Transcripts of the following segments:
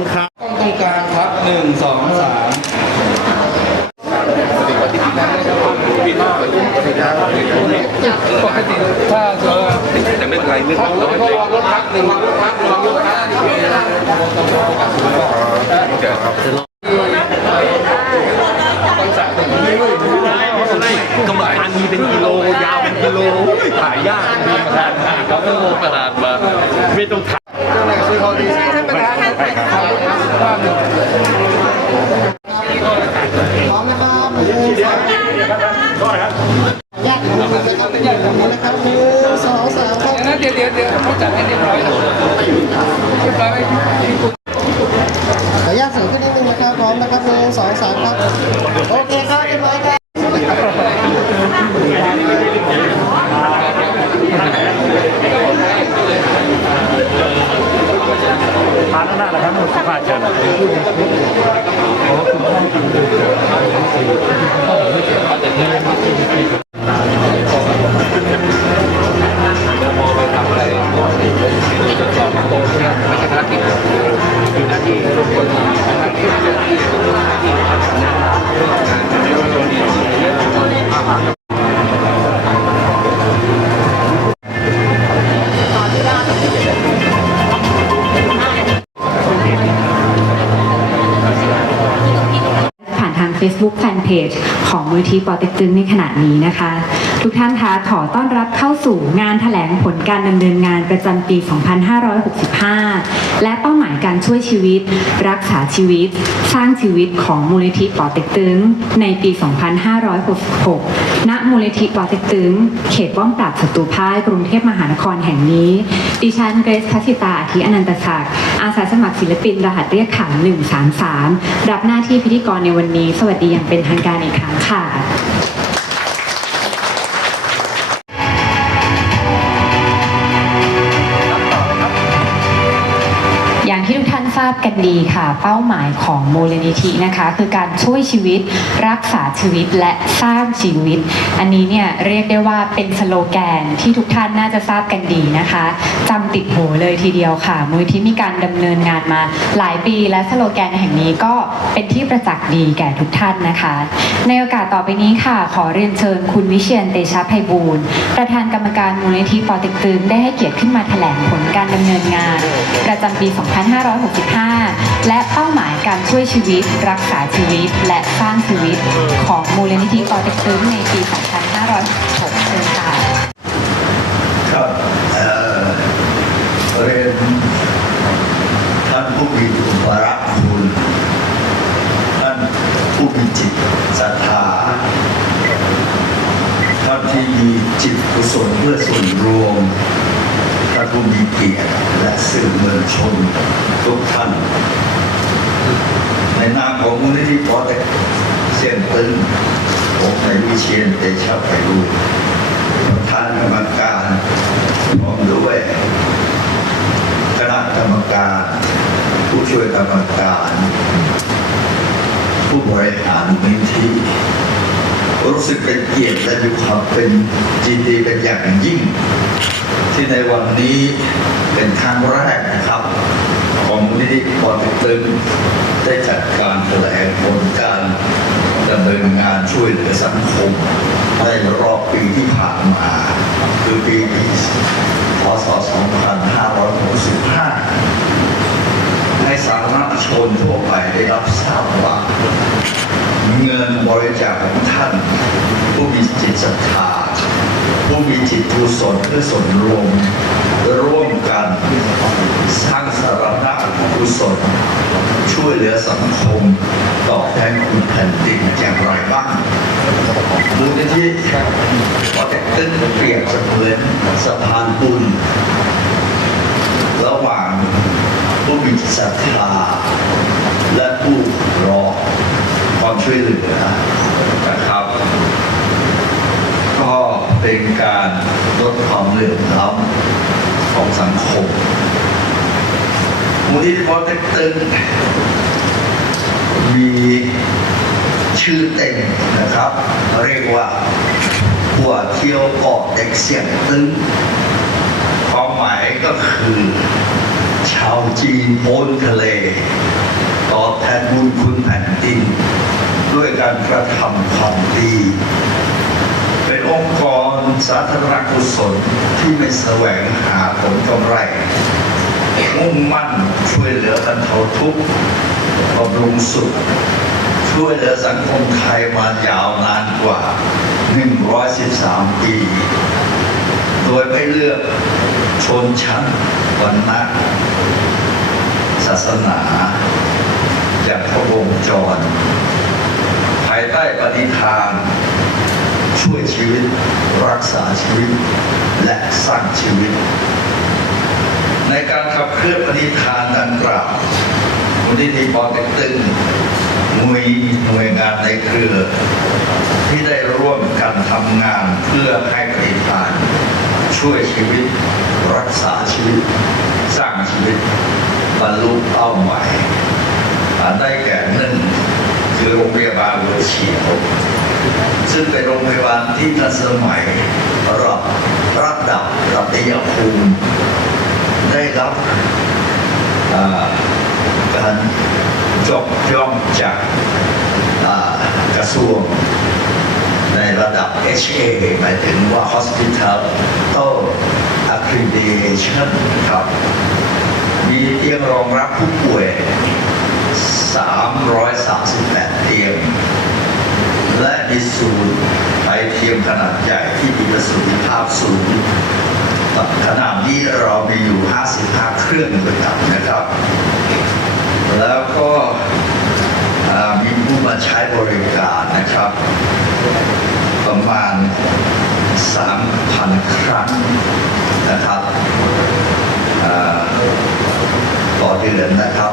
คุณครับกล้องตรงกลางครับหนึ่งสองสามปกติถ้าเจอแต่ไม่เป็นไรเรื่องรถรถพักหนึ่งรถพักรถพักกรรมการมีเป็นกิโลยาวเป็นกิโลถ่ายยากเขาก็งงประหลาดมาไม่ต้องถ่าย พร้อมนะครับหนึ่งสองแยกของคุณนะครับแยกของคุณนะครับหนึ่งสองสามครับเดี๋ยวเดี๋ยวเดี๋ยวเขาจัดให้เรียบร้อยแล้วเรียบร้อยไหม Facebook Fanpage ของมูลที่ปอเต็กตึงในขณะนี้นะคะ ทุกท่านคะขอต้อนรับเข้าสู่งานถแถลงผลการดำเนินงานประจำปี 2565 และเป้าหมายการช่วยชีวิต รักษาชีวิต สร้างชีวิตของมูลนิธิปอเต็กตึงในปี 2566 ณ มูลนิธิปอเต็กตึง เขตป้อมปราบศัตรูพ่ายกรุงเทพมหานครแห่งนี้ ดิฉันเกรซพัสิตาอธิอนันตศักดิ์อาสาสมัครศิลปิน รหัสเรียกขาน133 รับหน้าที่พิธีกรในวันนี้ สวัสดีอย่างเป็นทางการอีกครั้งค่ะ ราบกันดีค่ะ เป้าหมายของมูลนิธินะคะ คือการช่วยชีวิต รักษาชีวิตและสร้างชีวิต อันนี้เนี่ยเรียกได้ว่าเป็นสโลแกนที่ทุกท่านน่าจะทราบกันดีนะคะจำติดหูเลยทีเดียวค่ะ มูลนิธิมีการดำเนินงานมาหลายปีและสโลแกนแห่งนี้ก็เป็นที่ประจักษ์ดีแก่ทุกท่านนะคะ ในโอกาสต่อไปนี้ค่ะ ขอเรียนเชิญคุณวิเชียนเตชะไพบูลย์ประธานกรรมการมูลนิธิปอต็กตึงได้ให้เกียรติขึ้นมาแถลงผลการดำเนินงาน ประจำปี 2565 5 และเป้าหมายการช่วยชีวิต รักษาชีวิต และสร้างชีวิตของมูลนิธิปอเต็กตึงในปี 2566เชิญค่ะครับเรียนท่านผู้มีอุปรักคุณท่านผู้มีจิตศรัทธาท่านที่มีจิตกุศลเพื่อส่วนรวมานผู้มีเกียรติและสื่อมวลชนทุกท่าน ในนามของมูลนิธิปอเต็กเสียนตึงผมนายวิเชียนเตชะไพบูลย์ประธานกรรมการพร้อมด้วยคณะกรรมการ ผู้ช่วยกรรมการ ผู้บริหารมูลนิธิรู้สึกเป็นเกียรติและมีความเป็นยินดีเป็นอย่างยิ่ง ที่ในวันนี้เป็นครั้งแรกนะครับ ของมูลนิธิปอเต็กตึงได้จัดการแถลงผลการดำเนินงานช่วยเหลือสังคมในรอบปีที่ผ่านมา คือปีพศ 2565 ให้สาธารณชนทั่วไปได้รับทราบว่า เงินบริจาคของท่าน ผู้มีจิตศรัทธา ผู้มีจิตกุศลเพื่อส่วนรวมร่วมกันสร้างสาระกุศลช่วยเหลือสังคมตอบแทนคุณแผ่นดินอย่างไรบ้างมูลนิธิปอเต็กตึ้งเปรียบเสมือนสะพานบุญระหว่างผู้มีศรัทธาและผู้รอความช่วยเหลือนะครับ เป็นการลดความเหลื่อมล้ำของสังคมมูลนิธิปอเต็กตึงมีชื่อเต็มนะครับ เรียกว่าหัวเที่ยวเกาะเต็กเด็กเสียงตึงความหมายก็คือ ชาวจีนโพ้นทะเลตอบแทนบุญคุณแผ่นดิน ด้วยการกระทำความดี เป็นองค์กร สาธารณกุศลที่ไม่แสวงหาผลกำไร มุ่งมั่นช่วยเหลือบรรเทาทุกข์บำรุงสุข ช่วยเหลือสังคมไทยมายาวนานกว่า 113 ปี โดยไม่เลือกชนชั้นวรรณะศาสนาอย่างพระวงจร ภายใต้ปฏิฐาน ช่วยชีวิต รักษาชีวิต และสร้างชีวิต ในการขับเคลื่อนปฏิฐานดังกล่าวมูลนิธิปอเต็กตึงมีหน่วยงานในเครือ ที่ได้ร่วมกันทำงานเพื่อให้ปฏิฐาน ช่วยชีวิต รักษาชีวิต สร้างชีวิตบรรลุเป้าหมายอ่าได้แก่หนึ่งคือโรงพยาบาลหัวเฉียว ซึ่งเป็นโรงพยาบาลที่ทันสมัยระดับระดับระดับภูมิได้รับการยกย่องจากกระทรวง ในระดับ HA หมายถึงว่า Hospital Accreditation ครับ มีเตียงรองรับผู้ป่วย 338 เตียง และมีศูนย์ไอเทียมขนาดใหญ่ที่มีประสิทธิภาพสูงขณะนี้เรามีอยู่ 55 เครื่องด้วยกันนะครับ แล้วก็มีผู้มาใช้บริการนะครับ ประมาณ 3,000 ครั้งนะครับต่อเดือนนะครับ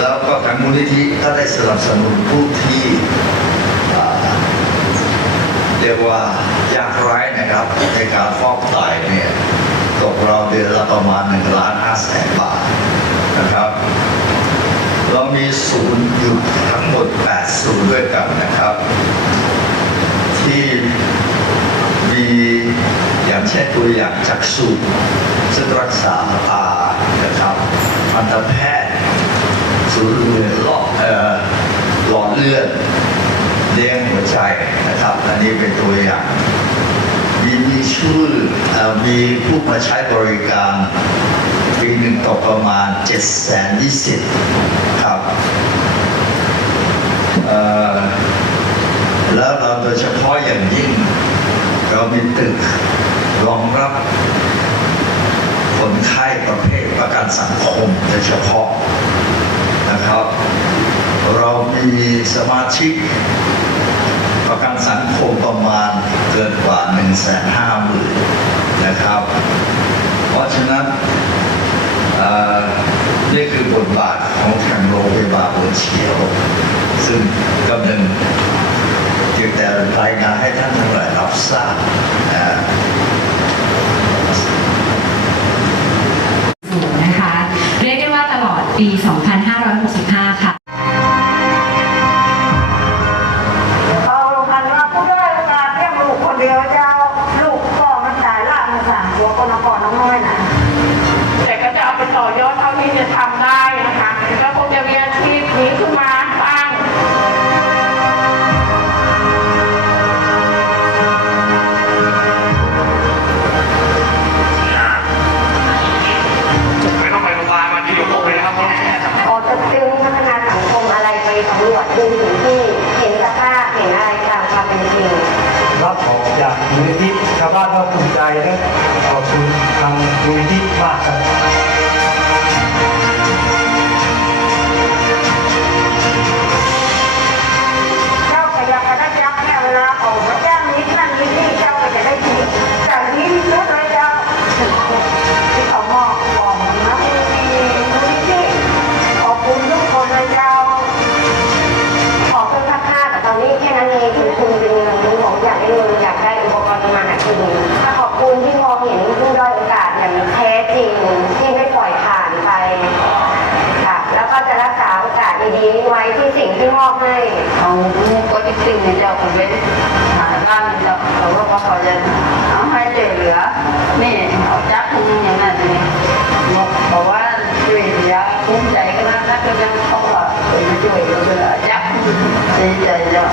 แล้วก็ทางมูลนิธิก็ได้สนับสนุนผู้ที่เรียกว่ายากไร้นะครับในการฟอกไตเนี่ยตกเราเดือนละประมาณ1ล้าน5แสนบาทนะครับ เรามีศูนย์อยู่ทั้งหมด 8 ศูนย์ด้วยกันนะครับ ที่มีอย่างเช่นตัวอย่างจักษุซึ่งรักษาตานะครับทันตแพทย์ ศูนย์เลือดหลอดเอ่อหลอดเลือดเลี้ยงหัวใจนะครับ อันนี้เป็นตัวอย่างมีมีชื่อมีผู้มาใช้บริการปีหนึ่งตกประมาณ 7 2 0 0 0ครับเอ่อแล้วเราโดยเฉพาะอย่างยิ่ง เรามีตึกรองรับคนไข้ประเภทประกันสังคมโดยเฉพาะ นะครับ เรามีสมาชิก ประกันสังคมประมาณเกินกว่า1นึ่งแสนห้าหมื่นนะครับ เพราะฉะนั้นอ่อนี่คือบทบาทของทางโรงพยาบาลหัวเฉียว ซึ่งกำลังเพียงแต่รายงานให้ท่านทั้งหลายรับทราบนะสูงนะคะเรียกได้ว่าตลอดปี 2565 ทา อกาสดีๆนี้ไว้ที่สิ่งที่มอบให้เอาลูกก็ที่สิ่งในเจ้าคนเว้นหาด้านเจ้าเขาก็พอจะอนี่เอาจักคุณอย่างนั้นเลยบอกบอกว่าช่วยเหลือภูมิใจก็น่ารักก็ยังเขาว่าช่วยช่วยเหลือจับดีใจจัง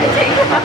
ให้จริงครั